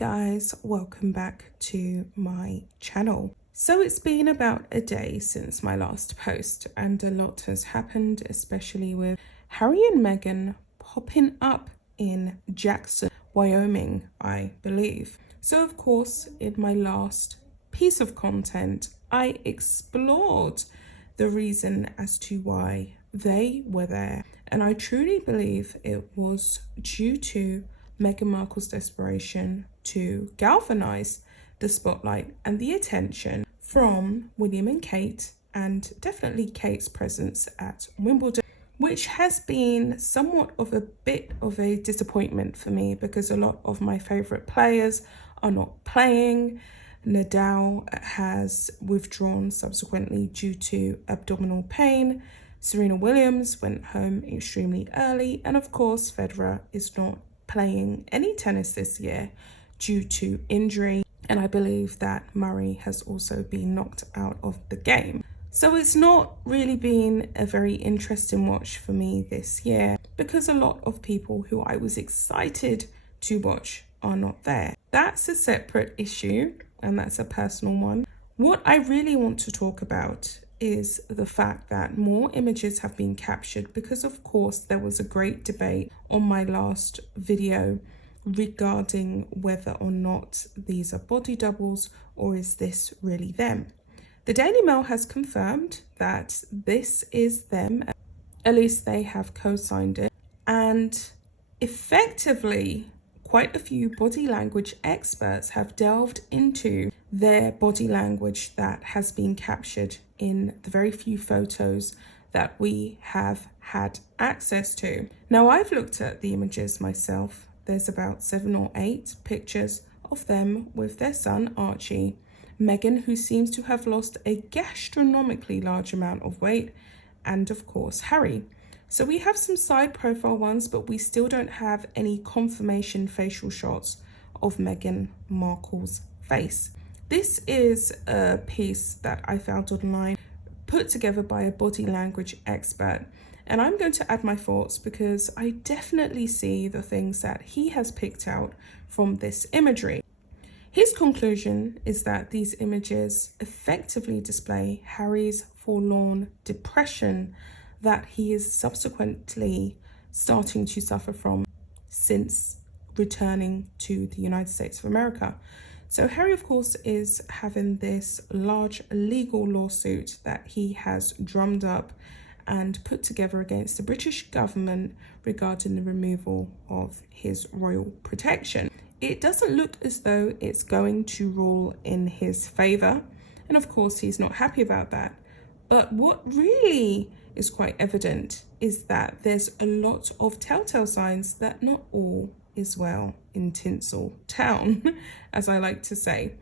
guys, welcome back to my channel. So it's been about a day since my last post and a lot has happened, especially with Harry and Meghan popping up in Jackson, Wyoming, I believe. So of course, in my last piece of content, I explored the reason as to why they were there. And I truly believe it was due to Meghan Markle's desperation to galvanize the spotlight and the attention from William and Kate, and definitely Kate's presence at Wimbledon, which has been somewhat of a bit of a disappointment for me because a lot of my favorite players are not playing. Nadal has withdrawn subsequently due to abdominal pain. Serena Williams went home extremely early, and of course Federer is not playing any tennis this year due to injury, and I believe that Murray has also been knocked out of the game. So it's not really been a very interesting watch for me this year because a lot of people who I was excited to watch are not there. That's a separate issue and that's a personal one. What I really want to talk about is the fact that more images have been captured because of course there was a great debate on my last video regarding whether or not these are body doubles or is this really them. The Daily Mail has confirmed that this is them, at least they have co-signed it, and effectively quite a few body language experts have delved into their body language that has been captured in the very few photos that we have had access to. Now, I've looked at the images myself. There's about 7 or 8 pictures of them with their son, Archie, Meghan, who seems to have lost a gastronomically large amount of weight, and of course, Harry. So we have some side profile ones, but we still don't have any confirmation facial shots of Meghan Markle's face. This is a piece that I found online, put together by a body language expert. And I'm going to add my thoughts because I definitely see the things that he has picked out from this imagery. His conclusion is that these images effectively display Harry's forlorn depression that he is subsequently starting to suffer from since returning to the United States of America. So Harry, of course, is having this large legal lawsuit that he has drummed up and put together against the British government regarding the removal of his royal protection. It doesn't look as though it's going to rule in his favor. And of course, he's not happy about that. But what really is quite evident is that there's a lot of telltale signs that not all is well in Tinsel Town, as I like to say.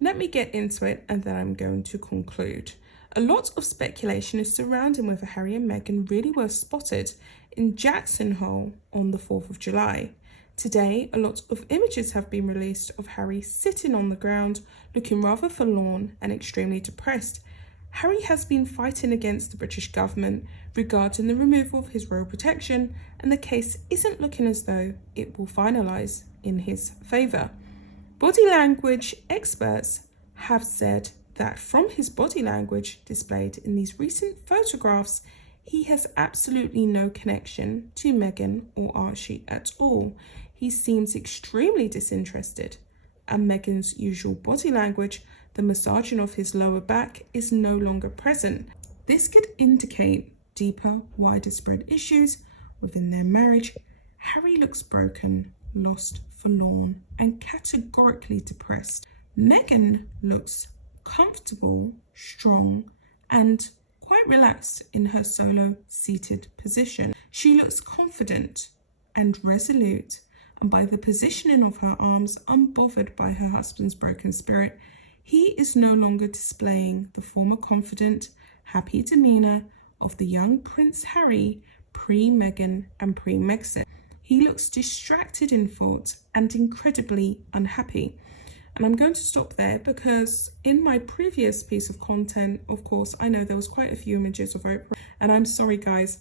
Let me get into it and then I'm going to conclude. A lot of speculation is surrounding whether Harry and Meghan really were spotted in Jackson Hole on the 4th of July. Today, a lot of images have been released of Harry sitting on the ground, looking rather forlorn and extremely depressed. Harry has been fighting against the British government regarding the removal of his royal protection, and the case isn't looking as though it will finalise in his favour. Body language experts have said that from his body language displayed in these recent photographs, he has absolutely no connection to Meghan or Archie at all. He seems extremely disinterested, and Meghan's usual body language, the massaging of his lower back, is no longer present. This could indicate deeper, wider spread issues within their marriage. Harry looks broken, lost, forlorn, and categorically depressed. Meghan looks comfortable, strong, and quite relaxed in her solo seated position. She looks confident and resolute, and by the positioning of her arms, unbothered by her husband's broken spirit, he is no longer displaying the former confident, happy demeanour of the young Prince Harry pre-Meghan and pre-Megxit. He looks distracted in thought and incredibly unhappy. And I'm going to stop there because in my previous piece of content, of course, I know there was quite a few images of Oprah. And I'm sorry, guys,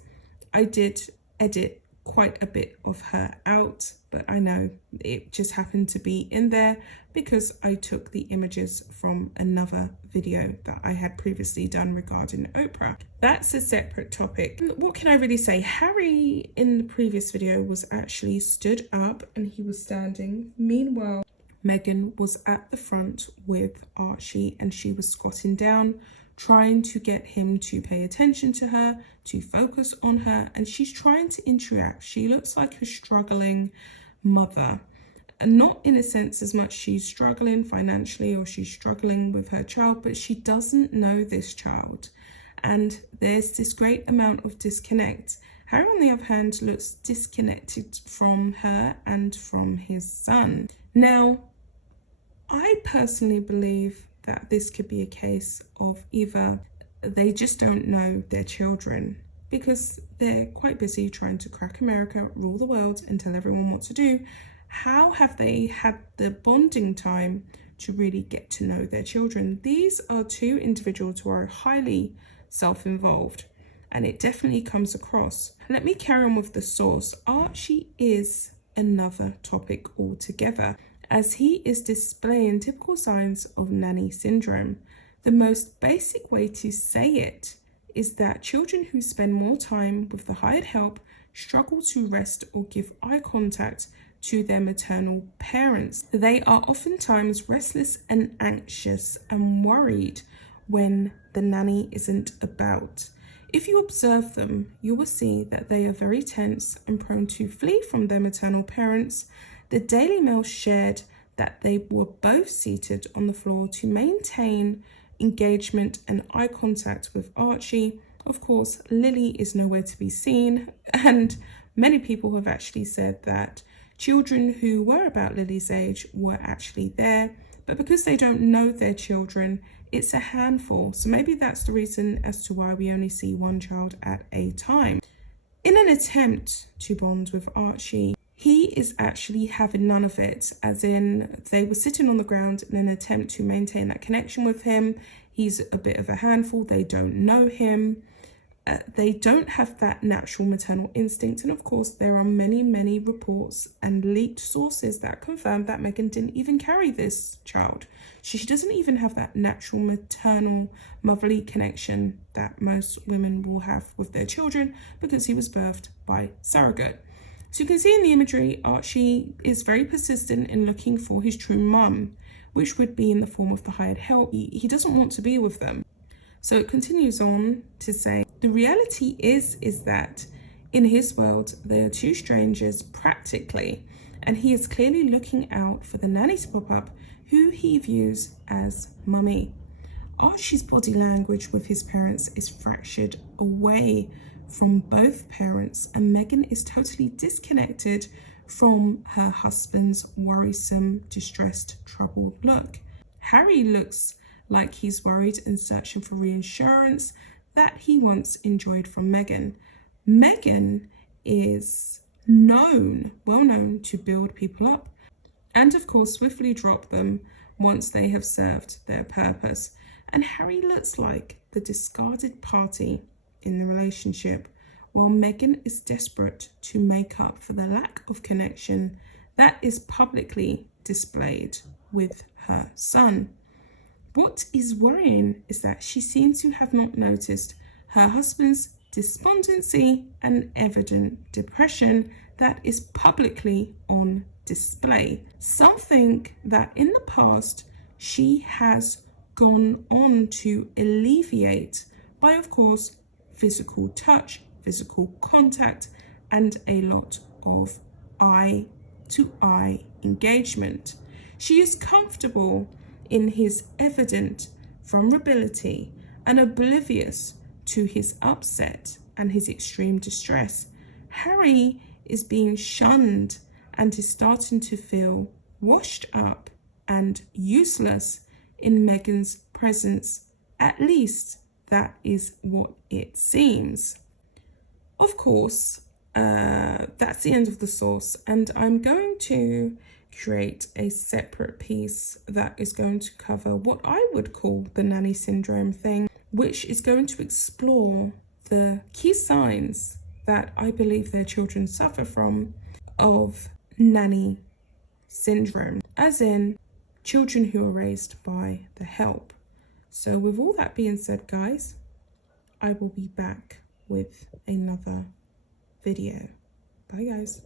I did edit quite a bit of her out, but I know it just happened to be in there because I took the images from another video that I had previously done regarding Oprah. That's a separate topic. What can I really say? Harry in the previous video was actually stood up and he was standing. Meanwhile, Meghan was at the front with Archie and she was squatting down, trying to get him to pay attention to her, to focus on her, and she's trying to interact. She looks like a struggling mother, and not in a sense as much she's struggling financially or she's struggling with her child, but she doesn't know this child, and there's this great amount of disconnect. Harry, on the other hand, looks disconnected from her and from his son. Now, I personally believe that this could be a case of either they just don't know their children because they're quite busy trying to crack America, rule the world, and tell everyone what to do. How have they had the bonding time to really get to know their children? These are two individuals who are highly self-involved, and it definitely comes across. Let me carry on with the source. Archie is another topic altogether, as he is displaying typical signs of nanny syndrome. The most basic way to say it is that children who spend more time with the hired help struggle to rest or give eye contact to their maternal parents. They are oftentimes restless and anxious and worried when the nanny isn't about. If you observe them, you will see that they are very tense and prone to flee from their maternal parents. The Daily Mail shared that they were both seated on the floor to maintain engagement and eye contact with Archie. Of course, Lily is nowhere to be seen, and many people have actually said that children who were about Lily's age were actually there, but because they don't know their children, it's a handful. So maybe that's the reason as to why we only see one child at a time. In an attempt to bond with Archie, he is actually having none of it, as in they were sitting on the ground in an attempt to maintain that connection with him. He's a bit of a handful. They don't know him. They don't have that natural maternal instinct. And of course, there are many, many reports and leaked sources that confirm that Meghan didn't even carry this child. She doesn't even have that natural maternal motherly connection that most women will have with their children because he was birthed by surrogate. So you can see in the imagery, Archie is very persistent in looking for his true mum, which would be in the form of the hired help. He doesn't want to be with them. So it continues on to say, the reality is that in his world, they are two strangers practically, and he is clearly looking out for the nanny to pop up, who he views as mummy. Archie's body language with his parents is fractured away from both parents, and Meghan is totally disconnected from her husband's worrisome, distressed, troubled look. Harry looks like he's worried and searching for reassurance that he once enjoyed from Meghan. Meghan is well known to build people up and of course swiftly drop them once they have served their purpose. And Harry looks like the discarded party in the relationship, while Meghan is desperate to make up for the lack of connection that is publicly displayed with her son. What is worrying is that she seems to have not noticed her husband's despondency and evident depression that is publicly on display. Something that in the past she has gone on to alleviate by, of course, physical touch, physical contact, and a lot of eye-to-eye engagement. She is comfortable in his evident vulnerability and oblivious to his upset and his extreme distress. Harry is being shunned and is starting to feel washed up and useless in Meghan's presence. At least that is what it seems. Of course, that's the end of the source, and I'm going to create a separate piece that is going to cover what I would call the nanny syndrome thing, which is going to explore the key signs that I believe their children suffer from of nanny syndrome, as in children who are raised by the help. So with all that being said, guys, I will be back with another video. Bye, guys.